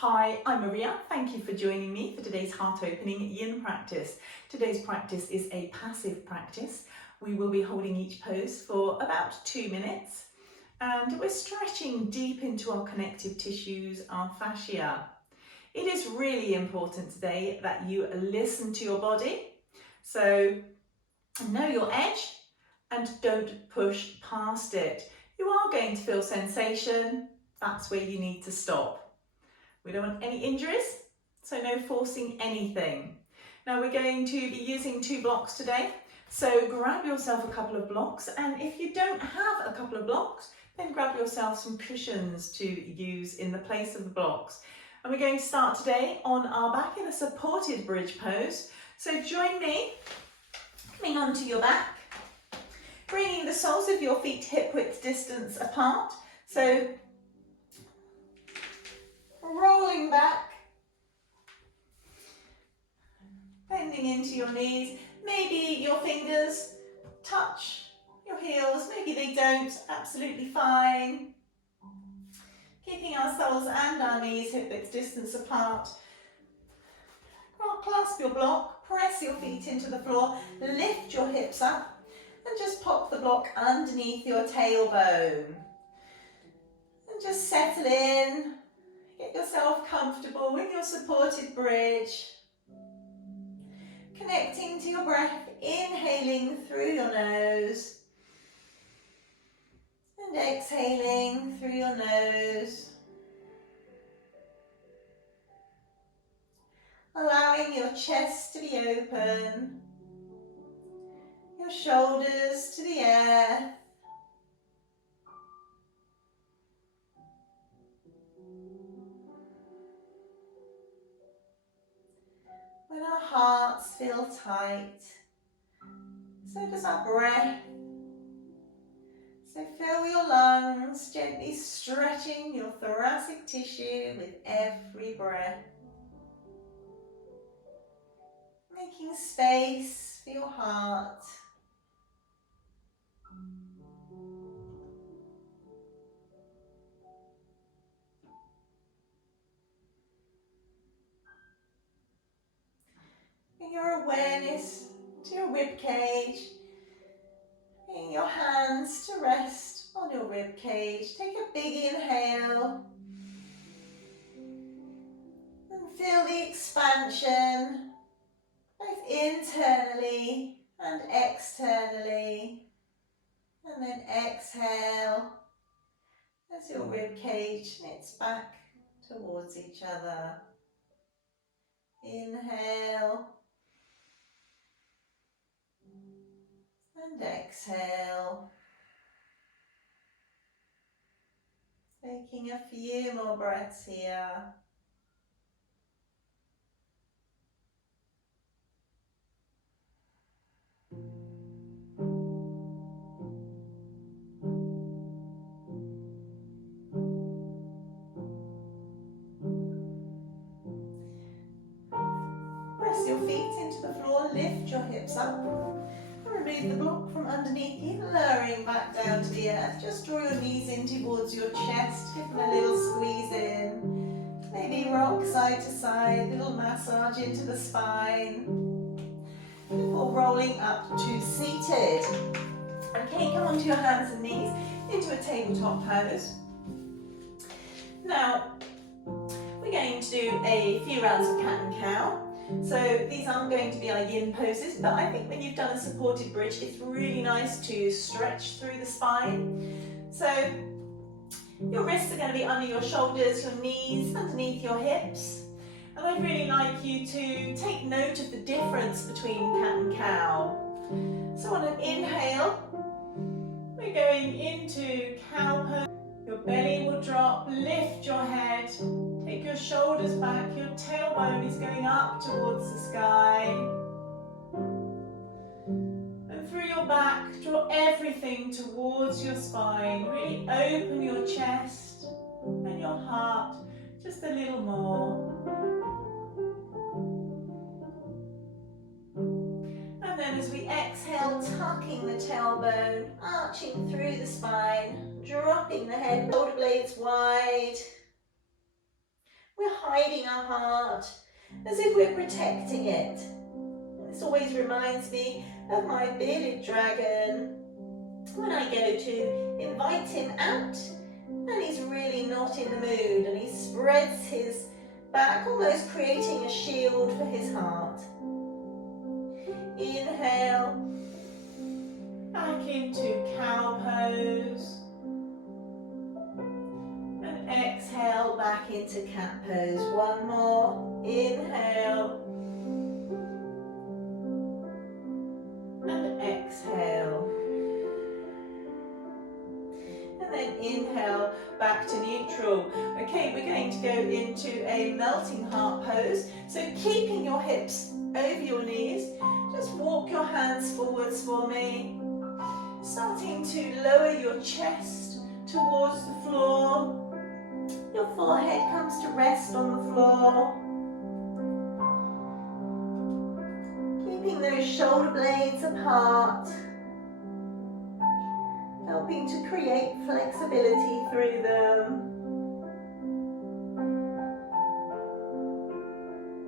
Hi, I'm Maria. Thank you for joining me for today's Heart Opening Yin practice. Today's practice is a passive practice. We will be holding each pose for about 2 minutes and we're stretching deep into our connective tissues, our fascia. It is really important today that you listen to your body. So know your edge and don't push past it. You are going to feel sensation. That's where you need to stop. We don't want any injuries, so no forcing anything. Now we're going to be using 2 blocks today, so grab yourself a couple of blocks, and if you don't have a couple of blocks, then grab yourself some cushions to use in the place of the blocks. And we're going to start today on our back in a supported bridge pose. So join me, coming onto your back, bringing the soles of your feet hip width distance apart. So rolling back, bending into your knees. Maybe your fingers touch your heels, maybe they don't, absolutely fine. Keeping our soles and our knees hip width distance apart. Clasp your block, press your feet into the floor, lift your hips up and just pop the block underneath your tailbone. And just settle in, get yourself comfortable with your supported bridge. Connecting to your breath, inhaling through your nose and exhaling through your nose. Allowing your chest to be open, your shoulders to the earth. When our hearts feel tight, so does our breath. So fill your lungs, gently stretching your thoracic tissue with every breath. Making space for your heart. Bring your awareness to your rib cage. Bring your hands to rest on your rib cage. Take a big inhale. And feel the expansion, both internally and externally. And then exhale as your rib cage knits back towards each other. Inhale and exhale. Taking a few more breaths here. Press your feet into the floor, lift your hips up, and remove the block from underneath you, lowering back down to the earth. Just draw your knees in towards your chest, give them a little squeeze in. Maybe rock side to side, little massage into the spine. Before rolling up to seated. Okay, come onto your hands and knees into a tabletop pose. Now, we're going to do a few rounds of cat and cow. So these aren't going to be our yin poses, but I think when you've done a supported bridge, it's really nice to stretch through the spine. So your wrists are going to be under your shoulders, your knees underneath your hips. And I'd really like you to take note of the difference between cat and cow. So on an inhale, we're going into cow pose. Your belly will drop, lift your head, take your shoulders back, your tailbone is going up towards the sky. And through your back, draw everything towards your spine. Really open your chest and your heart just a little more. And then as we exhale, tucking the tailbone, arching through the spine, dropping the head, shoulder blades wide. We're hiding our heart as if we're protecting it. This always reminds me of my bearded dragon when I go to invite him out and he's really not in the mood and he spreads his back, almost creating a shield for his heart. Inhale, back into cow pose. And exhale, back into cat pose. One more. Inhale. And exhale. And then inhale, back to neutral. Okay, we're going to go into a melting heart pose. So keeping your hips over your knees, just walk your hands forwards for me. Starting to lower your chest towards the floor. Your forehead comes to rest on the floor. Keeping those shoulder blades apart. Helping to create flexibility through them.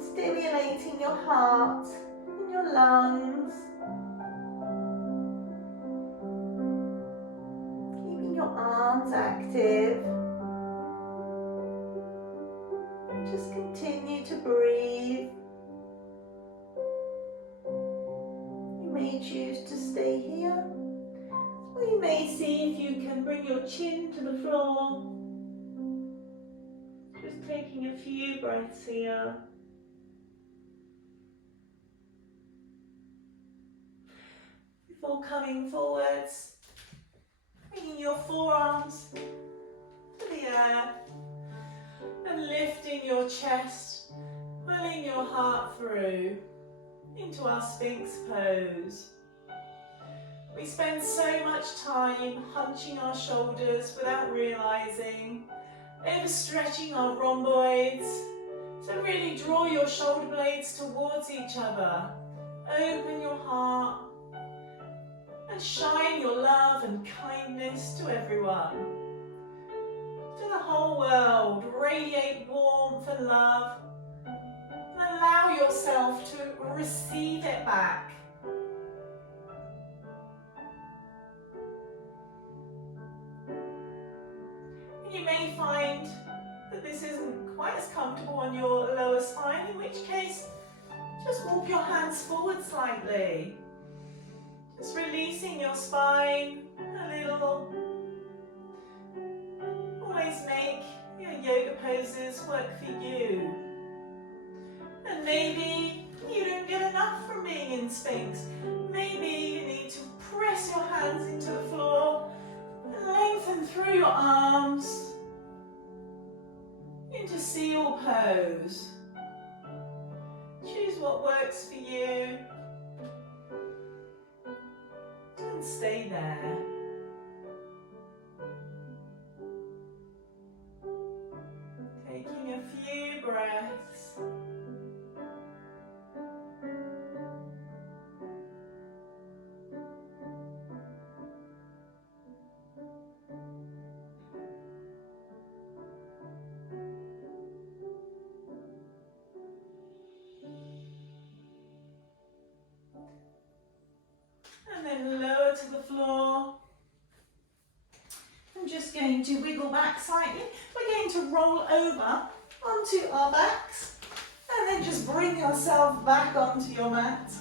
Stimulating your heart and your lungs. Keeping your arms active. Just continue to breathe. You may choose to stay here, or you may see if you can bring your chin to the floor. Just taking a few breaths here. Before coming forwards, bringing your forearms to the earth. And lifting your chest, pulling your heart through into our Sphinx pose. We spend so much time hunching our shoulders without realizing, overstretching our rhomboids. So really draw your shoulder blades towards each other. Open your heart and shine your love and kindness to everyone. To the whole world, radiate warmth and love, and allow yourself to receive it back. You may find that this isn't quite as comfortable on your lower spine, in which case, just walk your hands forward slightly. Just releasing your spine a little. Always make your yoga poses work for you. And maybe you don't get enough from being in Sphinx. Maybe you need to press your hands into the floor and lengthen through your arms into seal pose. Choose what works for you and stay there. Taking a few breaths. And then lower to the floor. I'm just going to wiggle back slightly. We're going to roll over onto our backs and then just bring yourself back onto your mat.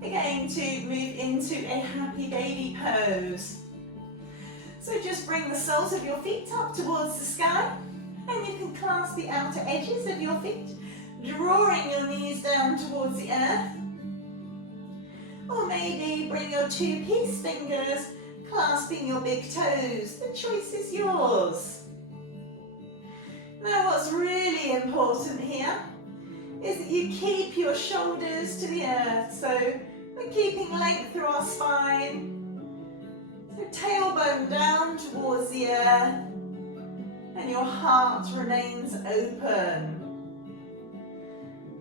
We're going to move into a happy baby pose. So just bring the soles of your feet up towards the sky and you can clasp the outer edges of your feet, drawing your knees down towards the earth. Or maybe bring your two peace fingers clasping your big toes. The choice is yours. Now what's really important here is that you keep your shoulders to the earth. So we're keeping length through our spine. So tailbone down towards the earth and your heart remains open.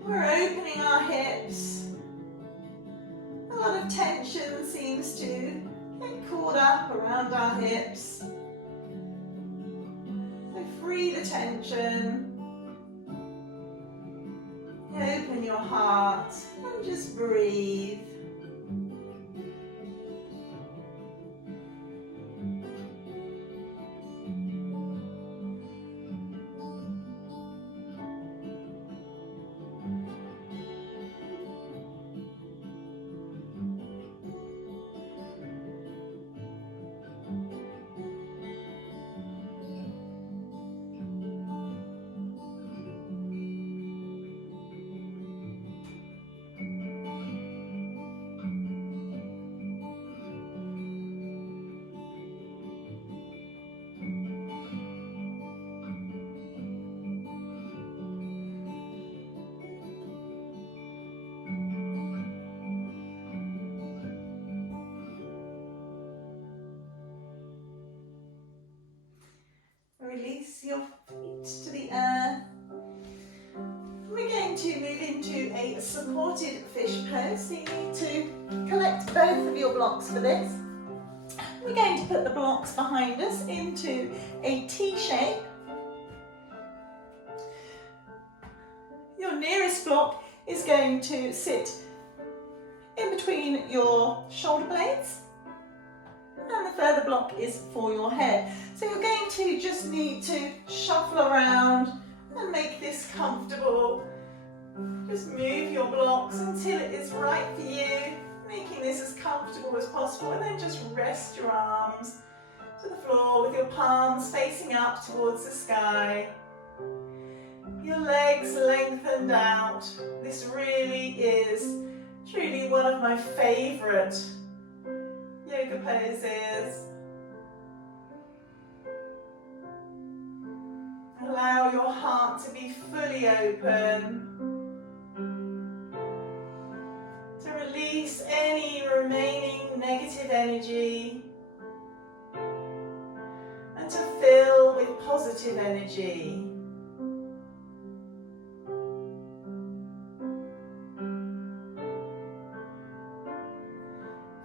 We're opening our hips. A lot of tension seems to get caught up around our hips. So free the tension. Open your heart and just breathe. Release your feet to the earth. We're going to move into a supported fish pose, so you need to collect both of your blocks for this. We're going to put the blocks behind us into a T shape. Your nearest block is going to sit in between your shoulder blades, and the further block is for your head. So you're going to just need to shuffle around and make this comfortable. Just move your blocks until it is right for you, making this as comfortable as possible, and then just rest your arms to the floor with your palms facing up towards the sky. Your legs lengthened out. This really is truly one of my favourite yoga poses. Allow your heart to be fully open. To release any remaining negative energy. And to fill with positive energy.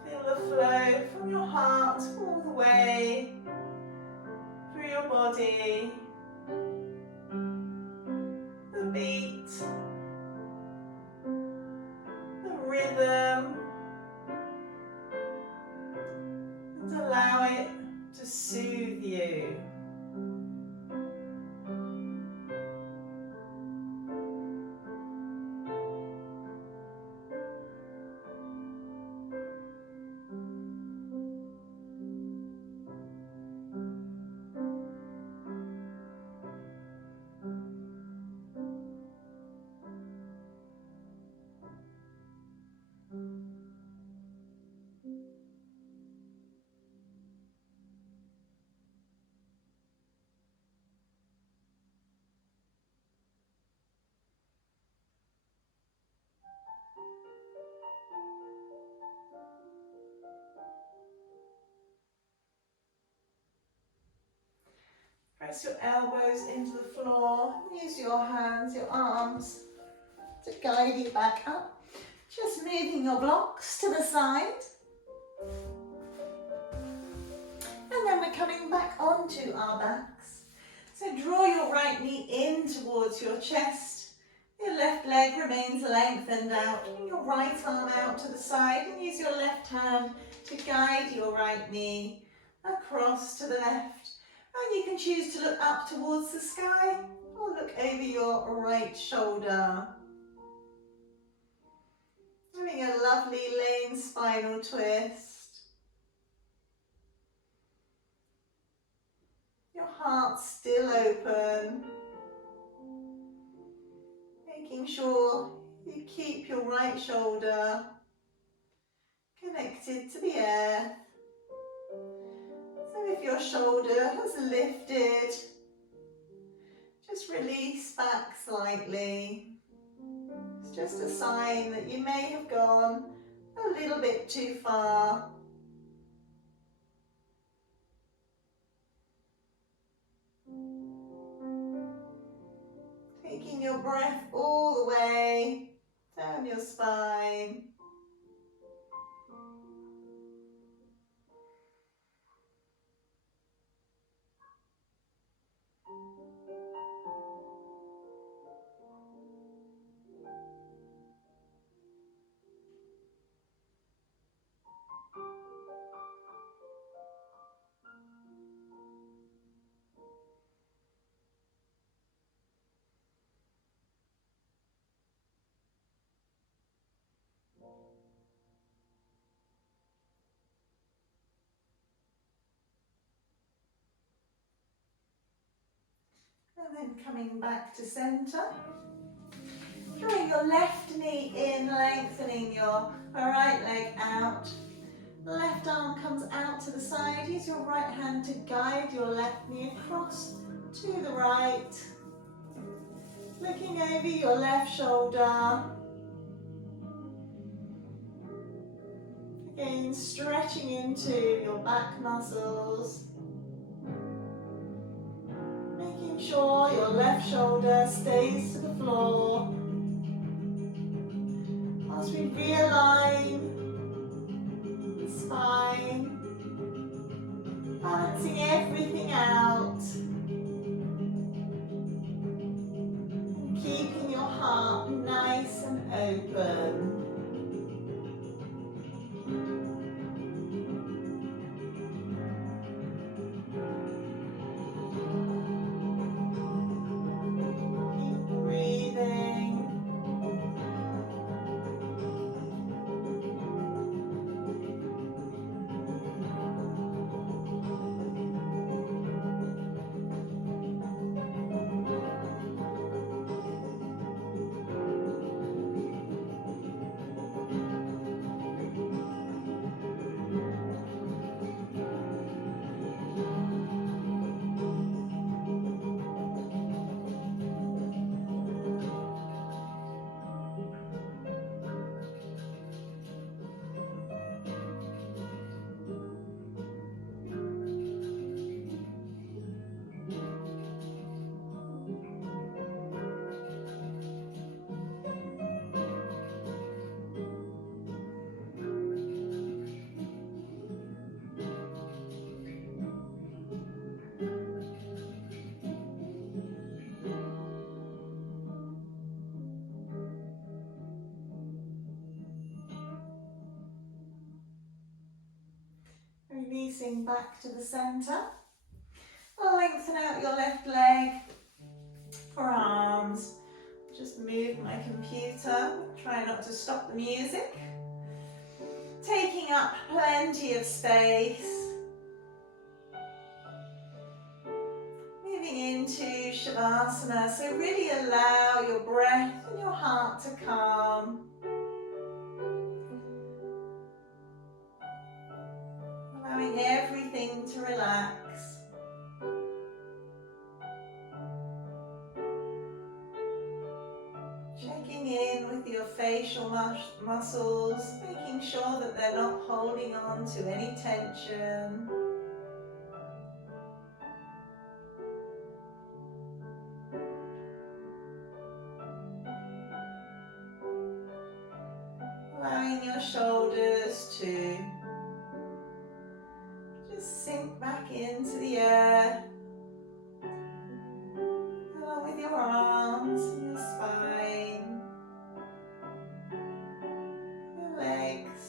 Feel the flow from your heart all the way through your body. The beat, the rhythm, and allow it to soothe you. Press your elbows into the floor. Use your hands, your arms to guide you back up. Just moving your blocks to the side. And then we're coming back onto our backs. So draw your right knee in towards your chest. Your left leg remains lengthened out. Bring your right arm out to the side and use your left hand to guide your right knee across to the left. And you can choose to look up towards the sky or look over your right shoulder. Having a lovely lane spinal twist. Your heart still open. Making sure you keep your right shoulder connected to the earth. So if your shoulder has lifted, just release back slightly. It's just a sign that you may have gone a little bit too far. Taking your breath all the way down your spine. And then coming back to centre. Drawing your left knee in, lengthening your right leg out. The left arm comes out to the side. Use your right hand to guide your left knee across to the right. Looking over your left shoulder. Again, stretching into your back muscles. Making sure your left shoulder stays to the floor. Whilst we realign the spine, balancing everything out. And keeping your heart nice and open. Releasing back to the centre. Lengthen out your left leg for arms. Just move my computer. Try not to stop the music. Taking up plenty of space. Moving into Shavasana. So really allow your breath and your heart to calm. Allowing everything to relax. Checking in with your facial muscles, making sure that they're not holding on to any tension. Allowing your shoulders to just sink back into the earth, along with your arms and your spine, your legs,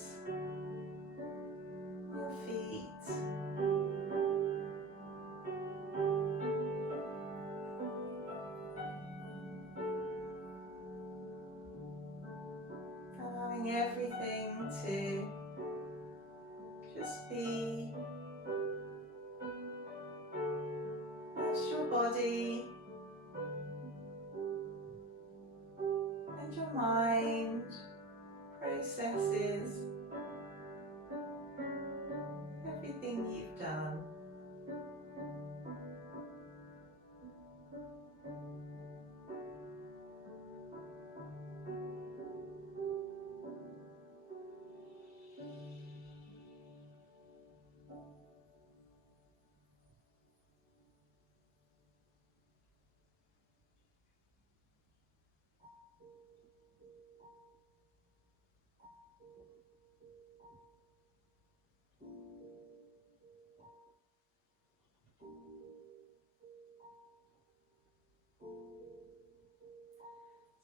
your feet. Allowing everything to just be as your body and your mind processes everything you've done.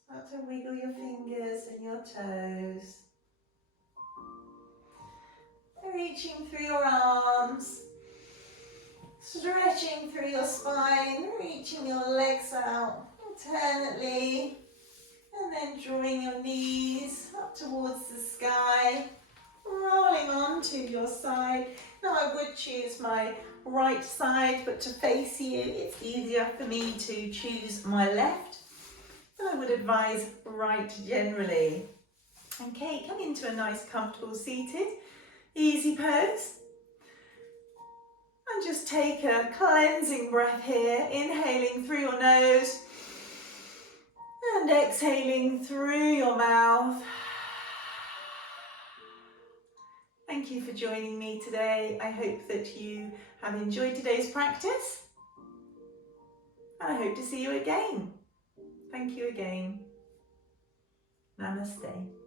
Start to wiggle your fingers and your toes. Reaching through your arms, stretching through your spine, reaching your legs out alternately, and then drawing your knees up towards the sky, rolling onto your side. Now I would choose my right side, but to face you, it's easier for me to choose my left. So I would advise right generally. Okay, come into a nice comfortable seated, easy pose. And just take a cleansing breath here, inhaling through your nose and exhaling through your mouth. Thank you for joining me today. I hope that you have enjoyed today's practice. And I hope to see you again. Thank you again. Namaste.